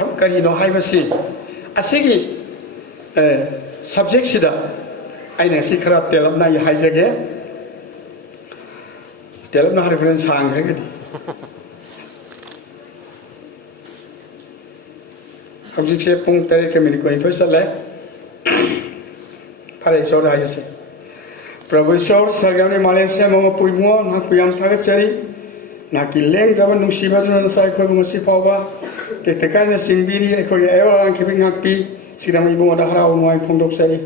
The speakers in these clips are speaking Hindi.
thab karino haibasi asigi subject sida aina si khara telapna ya haijage telapna reference sang re gadi object se pung tare ke mini ko info sale pare so ra yase prabhu shor sargam ni malem se mo puimo na kuyam thagat chari na ki leng daba nungsiba dun sai ko mo si pawa ke tekan singbiri ko ewa ang kibing hakpi sidang ibu ada harau nuai pondok sari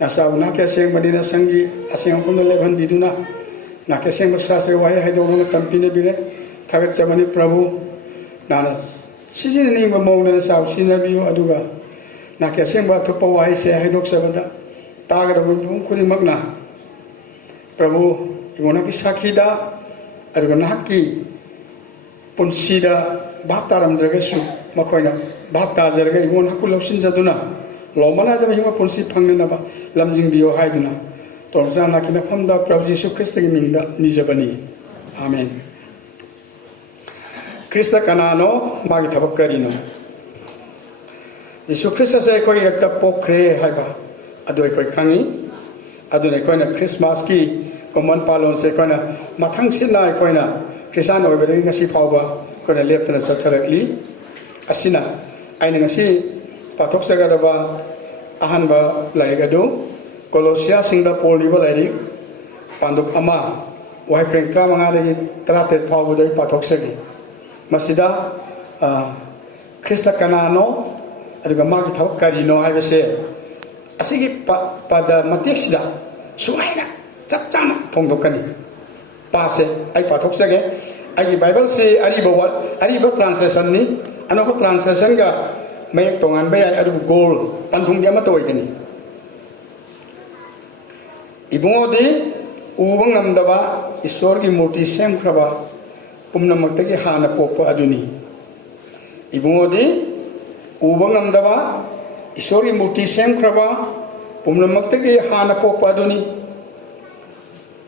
nasa una ke seng madina sangi asing pun leban biduna na ke seng besar se wahai hai dono tampine bile thagat chamani prabhu nana sijin ni mo mo na sa sinabiu aduga na ke seng ba thupa wahai se hai dok sabada taga da bun kuni magna prabhu ibona ki sakhida aduga Mahakki punsida bhaktaram dragasu makoina bhakta jarga ibon hakul lausin jaduna lomana da hima punsi phangnena ba lamjing bio haiduna torjana kina phamda prabhu Jisu Christ ki mingda nijabani amen Krista kanano magi thabak karino Jisu Christ se koi ekta pokre haiba adoi koi khangi adune koina Christmas ki common palon se koina mathang sinna koina Christian oi bedai ngasi phawba koina leptana satharakli asina aina ngasi pathok saga daba ahanba laigadu Colosia singda poliba lairi panduk ama wai prengtra manga lagi trate phawbu dai pathok sagi masida Krista kanano aduga magi thawak karino haibase asigi pada matiksida sumaina chap cham phongdokani pase ai pathok sage ai bible se ariba translation ni anoko translation ga mayek tongan bayai adu goal panthung dia ma toy kani ibungo de ubang namdaba isor ki murti sem kraba pumna makta ki hana pokpa aduni ibungo de ubang namdaba isor ki murti sem kraba pumna makta ki hana pokpa aduni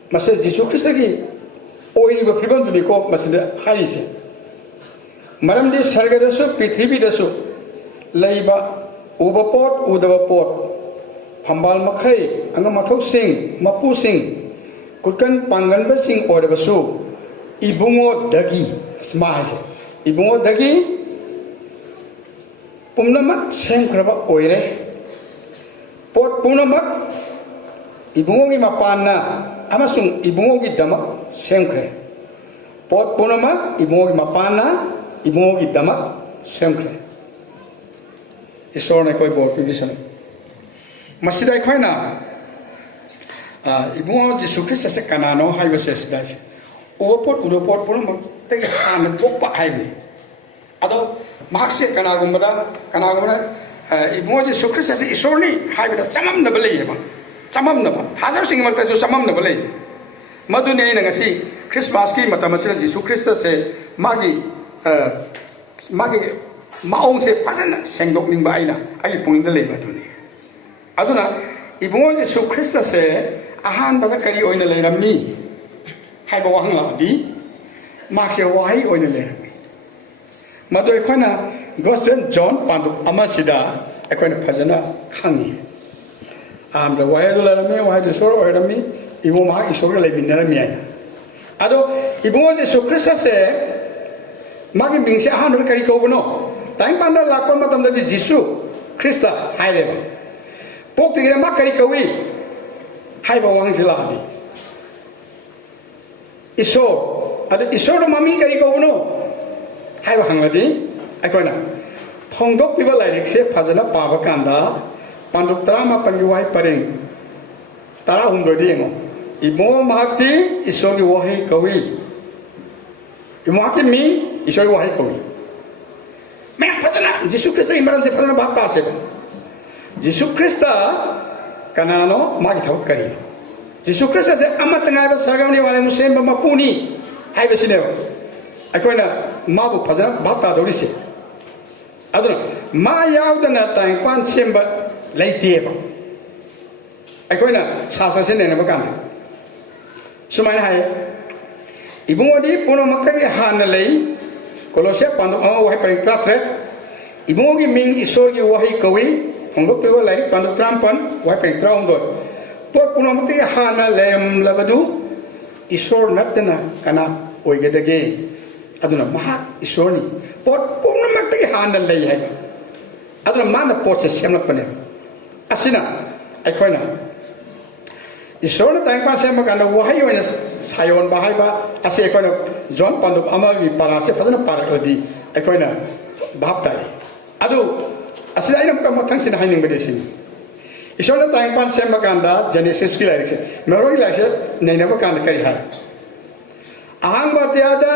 masa Jisu Christ ki oi ba pribam duni ko masida haise maram de sargadasu prithvi dasu laiba ubapot udavapot phambal makhai anga mathok sing mapu sing kukan pangan ba sing odabasu ibungo dagi smai ibungo dagi pumnamak sem kraba oire pot pumnamak ibungo gi mapanna amasung ibungo gi damak sem kre pot pumnamak ibungo gi mapanna ibungo gi damak sem kre isor ne koi bor pibisan masida khoina ibungo Jisu Christ se kanano haiba se sidai upot pun te han pokpa haibi ado Mahakki kanagumba ibungo Jisu Christ se isorni haiba chamam na balei ba chamam na ba hazar sing marta jo chamam na balei madune ina ngasi Christmas ki matam se Jisu Christ se magi maong se pazana sengdok ning ba aina ai puin da le ba duni aduna ibungo Jisu Christ se ahan ba kari oina le ramni hai ba wang la di mak se wai oina le ramni madoi khona gospel John panduk amasida akoina phajana khangi am da wai do la ramni wai do sor oi ramni ibu ma isor le bin na ramni ado ibungo Jisu Christ se magi bingse ahan ba kari ko bono time panda lakpa matam da Jisu Christ hai le pok tigre mak kari kawi hai ba wang sila di isor ada isor do mami kari ko no hai ba hangladi akoina phongdok piba lairek se phajana paba kanda panduk trama pangiwai pareng tara humdo di ngo ibo Mahakki isor gi wahai kawi Mahakki mi isor gi wahai kawi me phajana Jisu Christ imaran se phajana bhakta se Jisu Christ kanano magi thawak kari Jisu Christ se amat ngai ba sargamni wale musem ba mapuni hai ba sine akoina mabu phajana bhakta dori se aduna ma yaudana tai pan semba leite ba akoina sa se ne ba kan sumai hai ibungo di puno makta ge han lei Colosia panu wahai paring tratre Ibungogi ming isorgi wahi kawi hongok piwa lai panduk trampan wahi peng traung doi pot punamati hana lem labadu isor natna kana oigedage aduna mahak isorni pot punamati hana lai hai aduna mana pot se semlak pane asina aikoina isorna tangpa sema kana wahi oina sayon bahai ba ase aikoina John panduk amagi parase phajana parakodi aikoina bhaptai adu asida ina ka mathang sin haining bedesin isona tang pan sem maganda genesis ki like meroi like nei na kan kari hai ahang batyada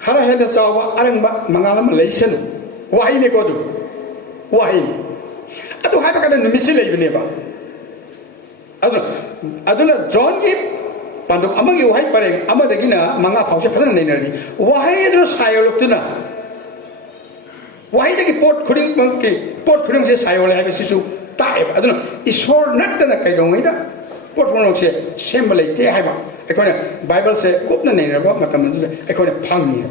hara heda chawa arang mangalam leisen wahi ne ko du wahi adu hai ba kan numisi leibne ba aduna john gi panduk amagi wahai pareng amadagina manga phause phadana neinari wahai aduna sayolokuna wahai dagi pot khuring je sayol hai sisu tae aduna isor natana kaidongaida pot phonok se sembale te hai ba ekone bible se kupna neinarba matam du ekone phangni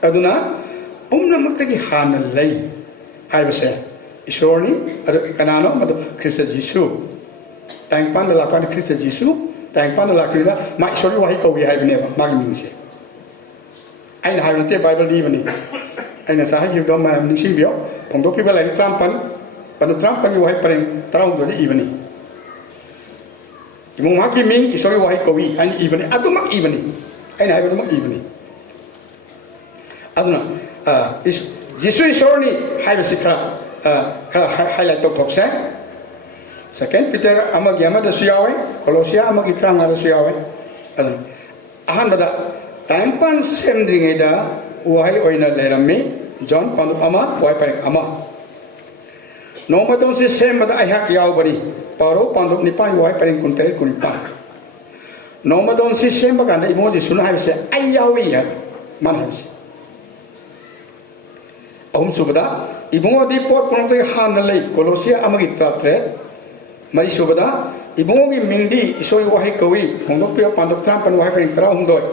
aduna umna maktagi hana lei hai ba se isorni adu kanano madu Christ Jisu tang pan la kan Christ Jisu tang pan la kila ma isori wahi ko wi hai bne ba ma gi se ai na hai te bible di bani ai na sa hai gi do ma ni sing bio pong do ki ba lai tram pan wahi pareng tarang do ni bani imong ma ki ming isori wahi ko wi ai ni bani atu mak bani ai na hai ba mak bani aduna is Jisu isorni hai ba sikra highlight to poksa second Peter amagi amada siyawe Colosia amagi tranga da siyawe ahan bada time pan semdring ida wahai oina lerami John pandu ama wahai pareng ama noma don si sem bada ayhak yaw bani paro pandu nipan wahai pareng kuntere kunipan noma don si sem baga na imo Jisu na haise ayawi ya man haise ahum subada ibungo di pot punong han lei Colosia amagi tratre mari subada ibungo gi mingdi isoi wahai kawi hongdok pia pandok tram pan wahai peng tra hongdoi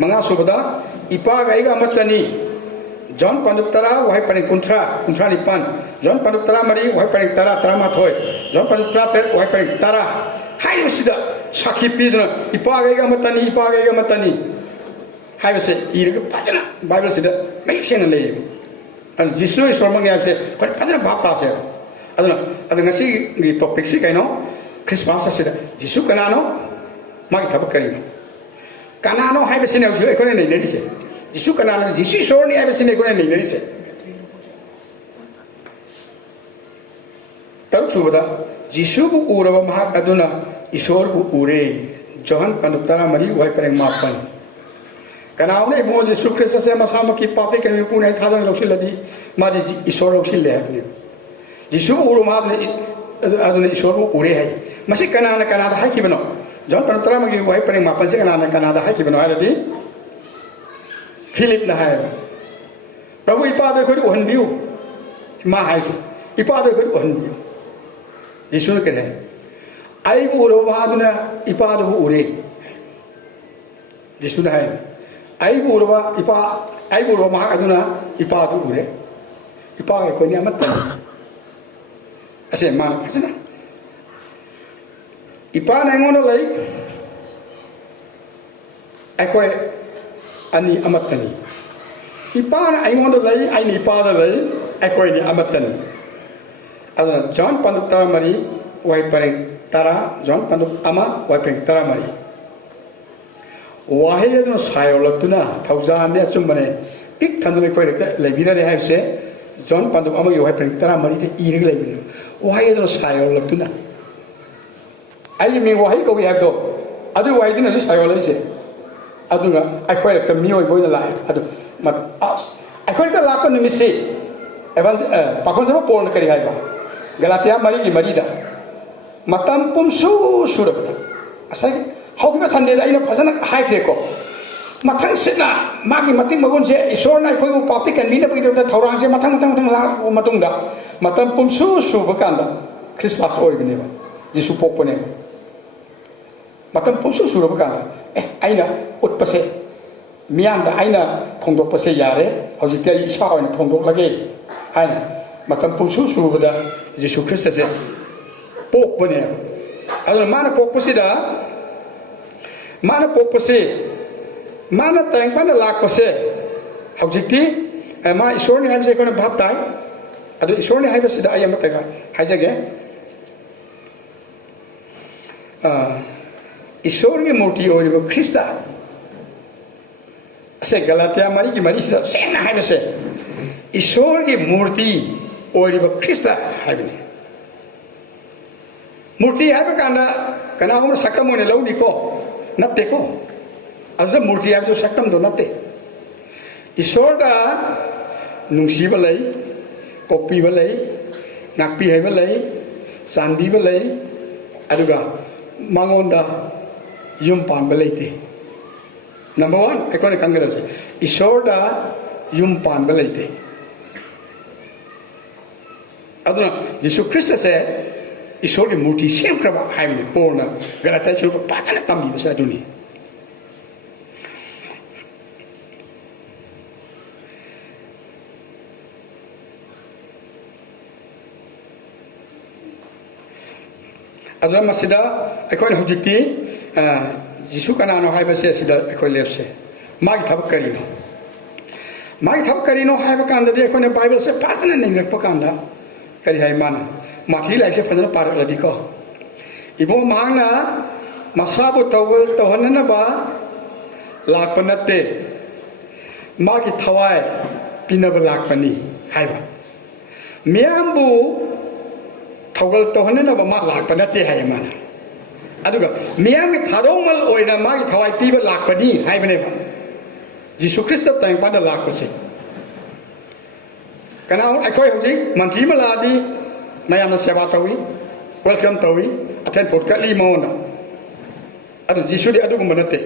manga subada ipa gaiga matani John pandok tara wahai peng kuntra ni pan John pandok tara mari wahai peng tara ma thoi John pandok tara ter wahai peng tara hai sida sakhi piduna ipa gaiga matani hai se irga pajana bible sida make sense le and Jisu is forming se pajana bhata se aduna si gi topic si kaino Christmas asida Jisu kanano magi thabak karino kanano hai be sine usu ekone nei nei se Jisu kanano Jisu sorni hai be sine ekone nei nei se tau chubada Jisu bu uraba mahak aduna isor bu ure Johan panutara mari wai pareng mapan kanao ne mo Jisu Christ se masama ki pape kan ku nei thajan loksil ladi mari isor loksil le hakni Jisu uru mahad aduna isor ure hai masi kanana da hai kibano John panutara magi wai pareng mapan se kanana da hai kibano hai ladi Philip na hai Prabhu ipa de khoi on biu ma hai se ipa de khoi on biu Jisu ke hai ai bu uru mahaduna ipa de ure Jisu na hai ai bu uru mahad aduna ipa de ure ipa ke khoi ni amat ase man asina ipa na ngono lai ai koi ani amatani ipa na ai ngono lai ai ni pa da lai ai koi ni amatani adana John panduk tara mari wai pareng tara John panduk ama wai pareng tara mari wahe aduna sayolatuna thaujan ne chumbane pik thandune koi rekta leibira re haise John panduk ama wai pareng tara mari te irig leibina wahe aduna sayolatuna ai mi wahi ko wi habdo adu wai dina li sayolase adunga ai koi rekta mi oi boina la adu mat as ai koi ka la ko ni se evan pakon sama porn kari hai ba Galatia mari gi mari da matam pum su surab asai hobi ba sande da ina phajana hai kre ko mathang sina magi mating magon je isor nai khoi papi kan ni na pi da thorang je mathang la matung da matam pum su ba kan da Christmas oi gni ba Jisu pok pone matam pum su ba kan aina ut pase ꯃꯤꯌꯥꯝꯗ ꯑꯩꯅ ꯐꯣꯡꯗꯣꯛꯄꯁꯦ ꯌꯥꯔꯦ ꯍꯧꯖꯤꯛꯇꯤ ꯑꯩ ꯏꯁꯥ ꯑꯣꯏꯅ ꯐꯣꯡꯗꯣꯛꯂꯒꯦ ꯍꯥꯏꯅ ꯃꯇꯝ ꯄꯨꯡꯁꯨ ꯁꯨꯕꯗ ꯖꯤꯁꯨ ꯈ꯭ꯔꯤꯁꯇꯁꯦ ꯄꯣꯛꯄꯅꯦꯕ ꯑꯗꯨꯅ ꯃꯥꯅ ꯄꯣꯛꯄꯁꯦ ꯃꯥꯅ ꯇꯥꯏꯕꯪꯄꯥꯟꯗ ꯂꯥꯛꯄꯁꯦ ꯍꯧꯖꯤꯛꯇꯤ ꯃꯥ ꯏꯁꯣꯔꯅꯤ ꯍꯥꯏꯕꯁꯦ ꯑꯩꯈꯣꯏꯅ ꯚꯥꯞ ꯇꯥꯏ ꯑꯗꯨ ꯏꯁꯣꯔꯅꯤ ꯍꯥꯏꯕꯁꯤꯗ ꯑꯩ ꯑꯃꯠꯇꯒ ꯍꯥꯏꯖꯒꯦ ꯏꯁꯣꯔꯒꯤ ꯃꯨꯔꯇꯤ ꯑꯣꯏꯔꯤꯕ ꯈ꯭ꯔꯤꯁꯇ ꯑꯁꯦ ꯒꯂꯥꯇꯤꯌꯥ 4:4 ꯁꯦꯡꯅ ꯍꯥꯏꯕꯁꯦ ꯏꯁꯣꯔꯒꯤ ꯃꯨꯔꯇꯤ ꯑꯣꯏꯔꯤꯕ ꯈ꯭ꯔꯤꯁꯇ ꯍꯥꯏꯕꯅꯤ ꯃꯨꯔꯇꯤ ꯍꯥꯏꯕ ꯀꯥꯟꯗ ꯀꯅꯥꯒꯨꯝꯕ ꯁꯛꯇꯝ ꯑꯣꯏꯅ ꯂꯧꯅꯤꯀꯣ ꯅꯠꯇꯦꯀꯣ ꯑꯗꯨꯗ ꯃꯨꯔꯇꯤ ꯍꯥꯏꯕꯗꯨ ꯁꯛꯇꯝꯗꯣ ꯅꯠꯇꯦ ꯏꯁꯣꯔꯗ ꯅꯨꯡꯁꯤꯕ ꯂꯩ ꯀꯣꯛꯄꯤꯕ ꯂꯩ ꯉꯥꯛꯄꯤ ꯍꯥꯏꯕ ꯂꯩ ꯆꯥꯟꯕꯤꯕ ꯂꯩ ꯑꯗꯨꯒ ꯃꯉꯣꯟꯗ ꯌꯨꯝ ꯄꯥꯟꯕ ꯂꯩꯇꯦ ꯅꯝꯕꯔ 1 ꯑꯩꯈꯣꯏꯅ ꯈꯪꯒꯗꯕꯁꯦ ꯏꯁꯣꯔꯗ ꯌꯨꯝ ꯄꯥꯟꯕ ꯂꯩꯇꯦ ꯑꯗꯨꯅ ꯖꯤꯁꯨ ꯈ꯭ꯔꯤꯁꯇꯁꯦ ꯏꯁꯣꯔꯒꯤ ꯃꯨꯔꯇꯤ ꯁꯦꯝꯈ꯭ꯔꯕ ꯍꯥꯏꯕꯅꯤ ꯄꯣꯜꯅ ꯒꯂꯥꯇꯤꯌꯥ ꯁꯔꯨꯛ ꯐꯖꯅ ꯇꯝꯕꯤꯕꯁꯦ ꯑꯗꯨꯅꯤ ꯑꯗꯨꯅ ꯃꯁꯤꯗ ꯑꯩꯈꯣꯏꯅ ꯍꯧꯖꯤꯛꯇꯤ ꯖꯤꯁꯨ ꯀꯅꯥꯅꯣ ꯍꯥꯏꯕꯁꯦ ꯁꯤꯗ ꯑꯩꯈꯣꯏ ꯂꯦꯞꯁꯦ ꯃꯥꯒꯤ ꯊꯕꯛ ꯀꯔꯤꯅꯣ ꯃꯥꯒꯤ ꯊꯕꯛ ꯀꯔꯤꯅꯣ ꯍꯥꯏꯕ ꯀꯥꯟꯗꯗꯤ ꯑꯩꯈꯣꯏꯅ ꯕꯥꯏꯕꯜꯁꯦ ꯐꯖꯅ ꯅꯩꯅꯔꯛꯄ ꯀꯥꯟꯗ ꯀꯔꯤ ꯍꯥꯏ ꯃꯥꯅ ꯃꯥꯊꯤ ꯂꯥꯏꯔꯤꯛꯁꯦ ꯐꯖꯅ ꯄꯥꯔꯛꯂꯗꯤꯀꯣ ꯏꯕꯨꯡ ꯃꯍꯥꯛꯅ ꯃꯁꯥꯕꯨ ꯇꯧꯍꯟꯅꯅꯕ ꯂꯥꯛꯄ ꯅꯠꯇꯦ ꯃꯥꯒꯤ ꯊꯋꯥꯏ ꯄꯤꯅꯕ ꯂꯥꯛꯄꯅꯤ ꯍꯥꯏꯕ ꯃꯤꯌꯥꯝꯕꯨ ꯊꯧꯒꯜ ꯇꯧꯍꯟꯅꯅꯕ ꯃꯥ ꯂꯥꯛꯄ ꯅꯠꯇꯦ ꯍꯥꯏꯌꯦ ꯃꯥꯅ ꯑꯗꯨꯒ ꯃꯤꯌꯥꯝꯒꯤ ꯊꯥꯗꯣꯛꯃꯜ ꯑꯣꯏꯅ ꯃꯥꯒꯤ ꯊꯋꯥꯏ ꯄꯤꯕ ꯂꯥꯛꯄꯅꯤ ꯍꯥꯏꯕꯅꯦꯕ ꯖꯤꯁꯨ ꯈ꯭ꯔꯤꯁꯇ ꯇꯥꯏꯕꯪꯄꯥꯟꯗ ꯂꯥꯛꯄꯁꯦ ꯀꯅꯥꯒꯨꯝꯕ ꯑꯩꯈꯣꯏ ꯍꯧꯖꯤꯛ ꯃꯟꯇ꯭ꯔꯤ ꯑꯃ ꯂꯥꯛꯑꯗꯤ ꯃꯌꯥꯝꯅ ꯁꯦꯕꯥ ꯇꯧꯏ ꯋꯦꯜꯀꯝ ꯇꯧꯏ ꯑꯊꯦꯟ ꯄꯣꯠ ꯀꯠꯂꯤ ꯃꯉꯣꯟꯗ ꯑꯗꯨ ꯖꯤꯁꯨꯗꯤ ꯑꯗꯨꯒꯨꯝꯕ ꯅꯠꯇꯦ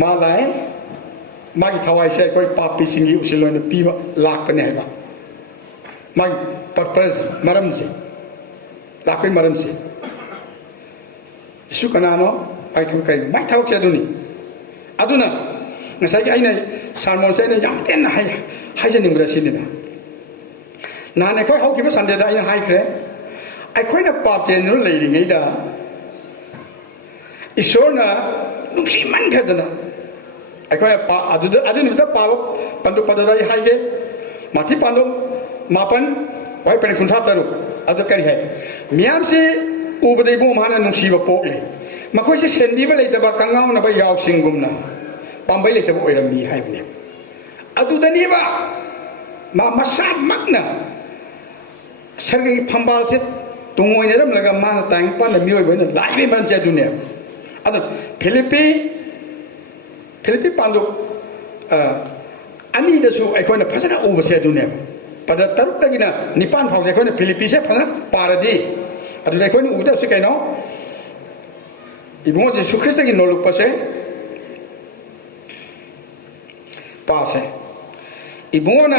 ꯃꯥ ꯂꯥꯛꯑꯦ ꯃꯥꯒꯤ ꯊꯋꯥꯏꯁꯦ ꯑꯩꯈꯣꯏ ꯄꯥꯄꯤꯁꯤꯡꯒꯤ ꯎꯁꯤꯜ ꯑꯣꯏꯅ ꯄꯤꯕ ꯂꯥꯛꯄꯅꯦ ꯍꯥꯏꯕ ꯃꯥꯒꯤ ꯄꯔꯄꯁ ꯃꯔꯝꯁꯦ ꯂꯥꯛꯄꯒꯤ ꯃꯔꯝꯁꯦ ꯖꯤꯁꯨ ꯀꯅꯥꯅꯣ ꯃꯥꯒꯤ ꯊꯕꯛ ꯀꯔꯤꯅꯣ ꯃꯥꯒꯤ ꯊꯕꯛꯁꯦ ꯑꯗꯨꯅ ꯉꯁꯥꯏꯒꯤ ꯑꯩꯅ ꯁꯥꯔꯃꯣꯟꯁꯦ ꯑꯩꯅ ꯌꯥꯝ ꯇꯦꯟꯅ ꯍꯥꯏꯖꯅꯤꯡꯕꯗ ꯁꯤꯅꯤꯗ ꯅꯍꯥꯟ ꯑꯩꯈꯣꯏ ꯍꯧꯈꯤꯕ ꯁꯟꯗꯦꯗ ꯑꯩꯅ ꯍꯥꯏꯈ꯭ꯔꯦ ꯑꯩꯈꯣꯏꯅ ꯄꯥꯞ ꯆꯦꯟꯗꯨꯅ ꯂꯩꯔꯤꯉꯩꯗ ꯏꯁꯣꯔꯅ ꯅꯨꯡꯁꯤꯃꯟꯈ꯭ꯔꯗꯅ ꯑꯩꯈꯣꯏꯅ ꯑꯗꯨ ꯅꯨꯃꯤꯠꯇ ꯄꯥꯕ ꯄꯟꯗꯨ ꯄꯗꯗ ꯑꯩ ꯍꯥꯏꯒꯦ ꯃꯥꯊꯤ ꯄꯥꯟꯗꯨ 7:53 ꯑꯗꯨ ꯀꯔꯤ ꯍꯥꯏ ꯃꯤꯌꯥꯝꯁꯤ ꯎꯕꯗ ꯏꯕꯨꯡ ꯃꯍꯥꯛꯅ ꯅꯨꯡꯁꯤꯕ ꯄꯣꯛꯂꯦ ꯃꯈꯣꯏꯁꯤ ꯁꯦꯟꯕꯤꯕ ꯂꯩꯇꯕ ꯀꯪꯉꯥꯎꯅꯕ ꯌꯥꯎꯁꯤꯡꯒꯨꯝꯅ ꯄꯥꯝꯕꯩ ꯂꯩꯇꯕ ꯑꯣꯏꯔꯝꯃꯤ ꯍꯥꯏꯕꯅꯦ ꯑꯗꯨꯗꯅꯦꯕ ꯃꯁꯥꯃꯛꯅ ꯁꯔꯒꯒꯤ ꯐꯝꯕꯥꯜꯁꯦ ꯇꯨꯡꯑꯣꯏꯅꯔꯝꯂꯒ ꯃꯥꯅ ꯇꯥꯏꯕꯪꯄꯥꯟꯗ ꯃꯤꯑꯣꯏꯕ ꯑꯣꯏꯅ ꯂꯥꯛꯏꯕꯒꯤ ꯃꯔꯝꯁꯦ ꯑꯗꯨꯅꯦꯕ ꯑꯗꯣ ꯐꯤꯂꯤꯞꯄꯤ ꯄꯥꯟꯗꯨ 2ꯗꯁꯨ ꯑꯩꯈꯣꯏꯅ ꯐꯖꯅ ꯎꯕꯁꯦ ꯑꯗꯨꯅꯦꯕ ꯄꯗ 3ꯗꯒꯤꯅ 9 ꯐꯥꯎꯁꯦ ꯑꯩꯈꯣꯏꯅ ꯐꯤꯂꯤꯞꯄꯤꯁꯦ ꯐꯖꯅ ꯄꯥꯔꯗꯤ ꯑꯗꯨꯗ ꯑꯩꯈꯣꯏꯅ ꯎꯒꯗꯕꯁꯤ ꯀꯩꯅꯣ 이봉호 제 수크리스에게 놀러 빠세 빠세 이봉호나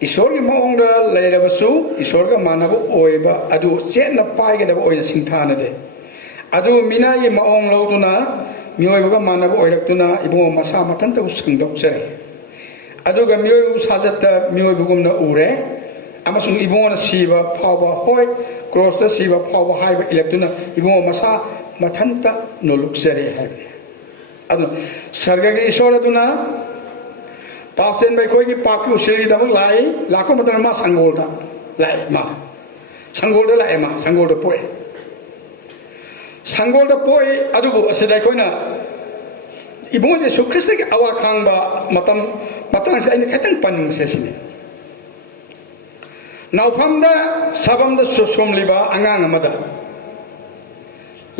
이소르기 마옹다 레이라바수 이소르가 만나고 오이바 아주 셋나 빠이게 되고 오이나 싱타나데 아주 미나이 마옹 로두나 미오이바가 만나고 오이락두나 이봉호 마사 마탄다고 승독세 아주가 미오이부 사졌다 미오이부금나 우레 아마sun 이봉호나 시바 파와 호이 크로스다 시바 파와 하이바 일렉두나 이봉호 마사 마탄다 놀룩세레 하이베 아주 설가게 이소르두나 पापसेन भाई कोई की पापी उसेरी दबंग लाई लाखों मतलब माँ संगोल्डा लाई माँ संगोल्डा पोए अदुगो असेदाई कोई ना इबों जे सुक्रिस्ते के अवाकांग बा मतंग से इन्हें कहते हैं पन्निंग से सिने नाउफामदा सबमदा सोमलिबा अंगांग मदा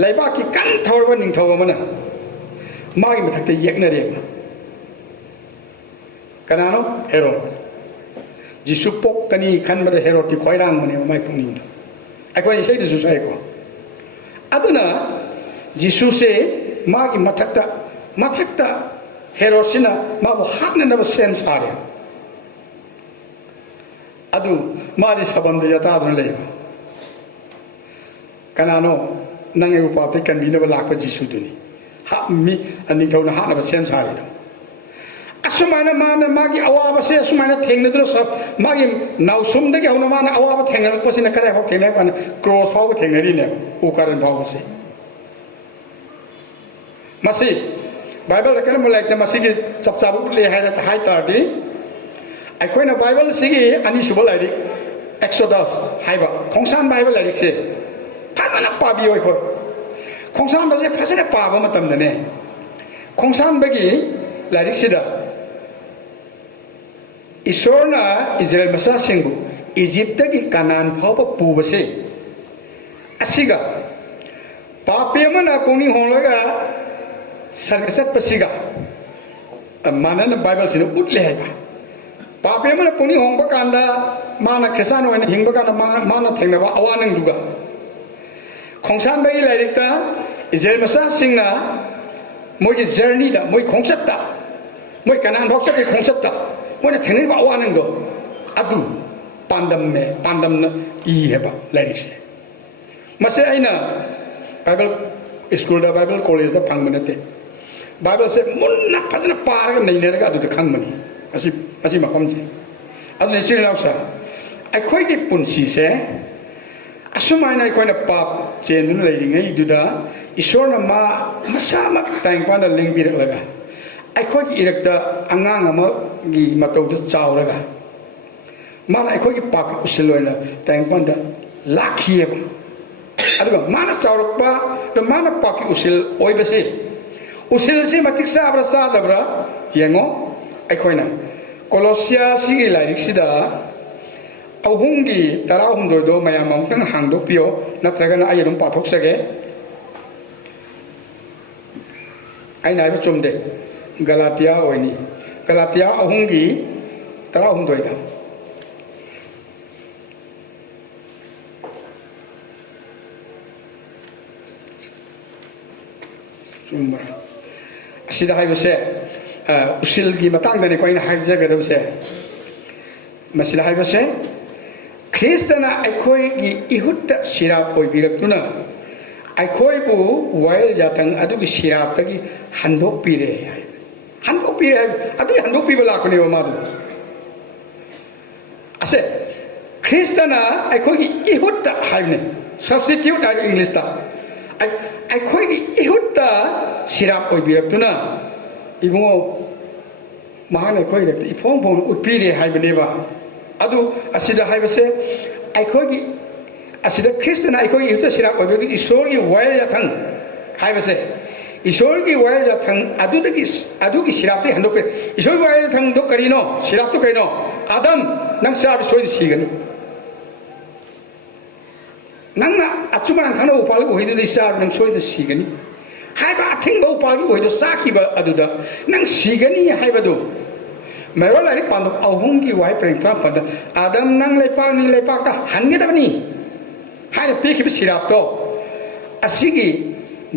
लाइबा की कन थौरबा निंगथौबा मना मागी मथक्ते येकना रेगना kanano Herod Jisu pok kani kan mada Herod ti khoirang mane mai pungning ai ko isai de susai ko aduna Jisu se magi mathakta Herod sina ma bo hakna na sen sare adu ma de sabam de yata dun le kanano nange upa pe kan bina ba lakpa Jisu duni निथौना हानब सेम साई असुमायना माना मागी अवाबसे असुमायना थेंगनदुना सब मागी नाउसुमदगी हौना माना अवाब थेंगनरपसिना कदाय फाव थेंगनाय पाना क्रॉस फाव थेंगनरिने उकारन फावसे मसी बाइबल करम लाइक मसीगी चपचाबु उले हाय तारदी अखोइना बाइबल सिगी अनि सुबो लाइरिक एक्सोडस हाइबा खोंसान बाइबल लाइरिक से फाजना पाबियो अखो खोंसान बसे फाजना पाबा मतमदने खोंसान बगी लाइरिक सिदा ईश्वरना इजराइल मसा सिंगु इजिप्ट की कानान फाव पुबसे असिगा पापेमना पुनी होलगा सरगसत पसिगा मानन बाइबल सिन उतले है पापेमना पुनी होंबा कांदा माना खिसान होने हिंबा कांदा माना थेंगनबा अवानंग दुगा खोंसान बगी लाइरिकता इजराइल मसा सिंगना मोगी जर्नी दा मोई खोंसत्ता मोई कानान फाव चके खोंसत्ता मोने थेंगनबा अवानंग दो अदु पांडम न ई हेबा लाइरिसे मसे आइना बाइबल स्कूल दा बाइबल कॉलेज दा फंगमनते बाइबल से मुन्ना फजना पारगा नैनेरगा अदु खंगमनी असी मफम से अदु सिरिनाउसा अखोइगी पुंसी से असुमाइना अखोइना पाप चेन लैरिङै दुदा ईश्वरना मा मसामा ताइंपाना लिंबिरलगा अखोइगी इरक्ता अंगांग अमगी मतौदा चावरगा माना अखोइगी पाप उसिलोइना ताइंपाना लाखिएबा अदुगा माना चावरपा द माना पाप उसिल ओइबसे उसिल से मतिक साब्रा सादब्रा येंगो अखोइना कोलोसिया सिगी लाइरिक सिदा अहुंगी तरा हुंदो मयाम अमतंग हांदोपियो नत्रगना आयदम पाथोकसगे आइना आइबा चुमदे गलातिया ओइनी गलातिया अहुंगी तरा हुंदोइदा चुमबरा असिदा हाइबसे उसिलगी मतंगदनि कोइना हाइजगदबसे मसिदा हाइबसे ख्रिस्तना अखोइगी इहुत सिराप ओइबिरक्तुना अखोइबु वाइल जातंग अदुगी सिरापतगी हंदोकपिरे हंदोकपिरे अदुगी हंदोकपिबा लाखने मादु असे ख्रिस्तना अखोइगी इहुत हाइबने सब्स्टिट्यूट हाइब इंग्लिशता अखोइगी इहुत सिराप ओइबिरक्तुना इबुंगो महान अखोइगी इफोंग फोंग उतपिरे हाइबनेबा अदु असिदा हाइबसे अखोइगी असिदा ख्रिस्तना अखोइगी इहुत सिराप ओइबिरक्तु ईश्वरगी वाइल जाथंग हाइबसे ईश्वरगी वाइल जाथंग अदुगी सिरापते हंदोकपे ईश्वरगी वाइल जाथंग दो करिनो सिरापतो करिनो आदम नंग सिराप सोइ सिगनी नंगना अचुमान खाना उपाल ओहिदु लिसार नंग सोइद सिगनी हाइबा अथिंग बा उपाल ओहिदु साखिबा अदुदा नंग सिगनी हाइबदु मेरो लाइक पांदो अहुंगी वाइ प्रेंट्रा पद आदम नंग लेपाक ता हनगदबनी हाइ पीखिब सिरापतो असिगी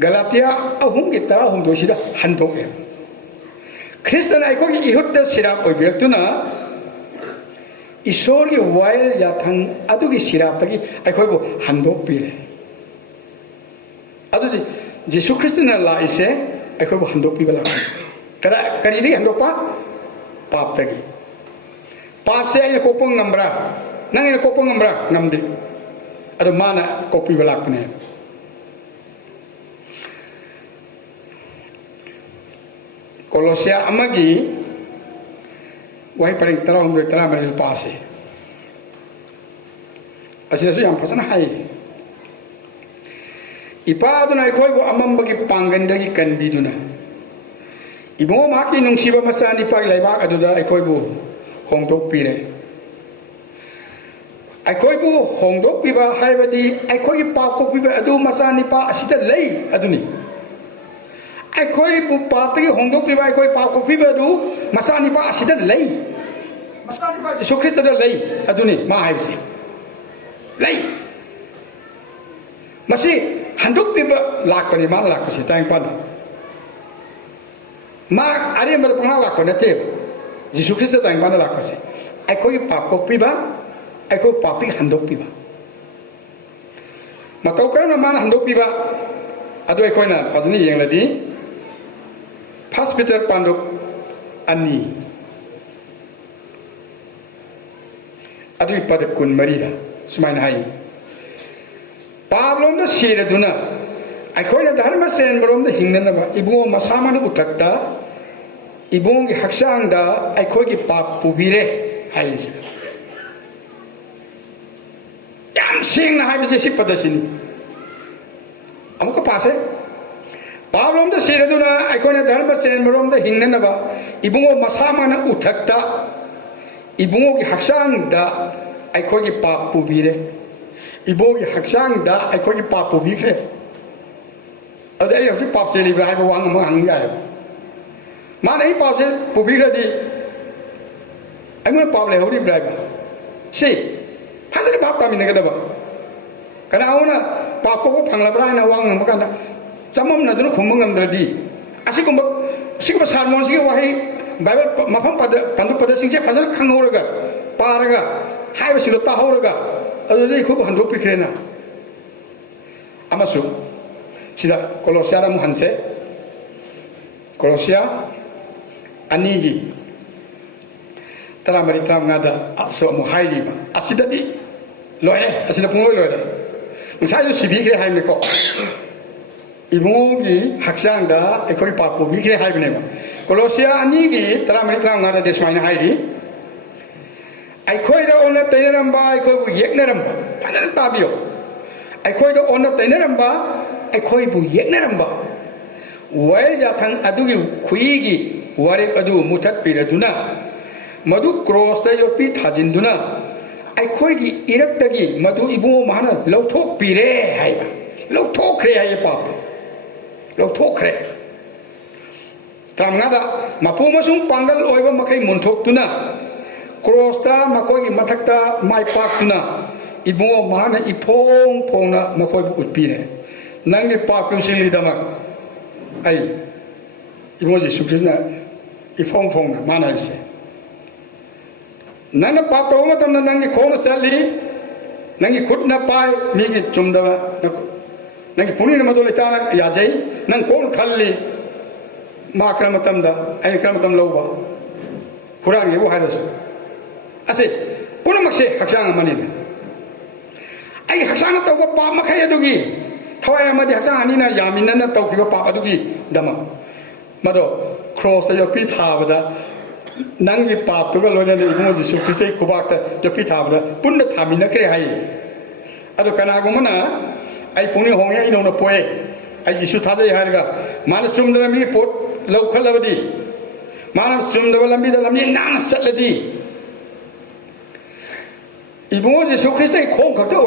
गलातिया अहुंगी तरा हुंदोसिदा हंदोके ख्रिस्टन आइकोगी इहुत सिराप ओइबिरक्तुना ईश्वरगी वाइल याथंग अदुगी सिरापतगी अखोइबो हंदोकपिरे अदुदी जिसु ख्रिस्टना लाइसे अखोइबो हंदोकपिबा ला करीदी हंदोकपा पाप तगी पाप से आइना कोपंग नंबरा नंगना कोपंग नंबरा नमदे अदु माना कोपपिबा लाकने कोलोसिया अमगी वाई परें तरा हम तरा मेरे पास है असिदसु याम फसना हाई इपादुना अखोइबो अमम्बगी पांगनदगी कनबीदुना इबो माकी नुंसिबा मसा निपाग लाइबाक अदुदा अखोइबो होंदोकपिरे अखोइबो होंदोकपिबा हाइबदी अखोइगी पाप कोपिबा अदु मसा निपा असिदा लई अदुनी अखोइबो पापगी होंदोकपिबा अखोइ पाप कोपिबा अदु मसा निपा असिदा लई मसा निपा जिसु ख्रिस्टदा लई अदुनी मा हाइबसी लई मसी हंदोकपिबा लाकपनि मा लाकपसी ताइंपादा मा अरेमबद पंगा लाको नते जिसु ख्रिस्ट ताइंपादा लाकपसी अखोइ पाप कोपिबा अखोइ पापी हंदोकपिबा मतौ करना मान हंदोकपिबा अदु अखोइना फजनी येंगलदी hospital panduk ani adui pada kun marida sumain hai pablom da sira duna ai khoi na dharma sen barom da hingna na ba ibungo masama na utakta ibung gi haksang da ai khoi gi pap pubire hai si yam sing na hai bi si pada sini amuka pase pablom da sira duna ai khoi na dharma sen barom da hingna na ba ibungo masama na utakta ibungo gi haksang da ai khoi gi pap pubire ibungo gi haksang da ai khoi gi pap pubire ada ai gi pap se libra hai ba wang ma hang ya mana ai pap se pubire di ai mun pap le ho di bra ba si hasan pap ta min ga da ba kana auna pap ko phang la bra na wang ma kan da chamam na du khum ngam da di asigum sarmon si wa hai Bible mafam pada pandu pada singse pasal khang horaga paraga hai ba silo ta horaga adu dei khub hanro pikrena amasu sida Kolosia da muhanse Kolosia anigi tara mari tam ngada so mu hairi ba asida di loe asida pungoi loe musai jo sibi kre hai me ko ibungi haksang da ekoi papu bi kre hai bne ba Kolosia anigi tara mari tam ngada desmaina hairi ai khoi da ona tairam ba ai khoi bu yeknaram ba panan tabiyo ai khoi da ona tairam ba ai khoi bu yeknaram ba wai ja thang adugi khuigi ware adu muthat piraduna madu cross da yopi thajin duna ai khoi gi irak dagi madu ibu mahana lauthok pire hai ba lauthok khre hai pa lauthok khre tramnga da mapu masung pangal oiba makai monthok tuna cross da makoi gi mathak da mai pak tuna ibu mahana ipong pongna makoi utpire nangi pak kusili dama ai ibu Jisu Krishna ipong pongna mana ise nana pap taw matam na nangi khona sali nangi khutna pai mi gi chumda nangi puni na madole ta ya jai nang kon khalli ma kramatam da ai kramatam lowa kurang ye hai da su ase punamakse haksang amani ai haksang taw ba pa makhai adugi thawai amadi haksang ani na yamina na taw ki ba pa adugi dama mado cross da yo pi tha bada nangi pap tu ga loina ni mo Jisu Kriste kubak ta yo pi tha bada punna thamina kre hai adu kana gumana ai puni hong ya ino na poe ai Jisu tha jai har ga manas chumdra mi pot lau khalabadi manas chumdra lambi da lamni nan satladi ibu Jisu Kriste khong khak to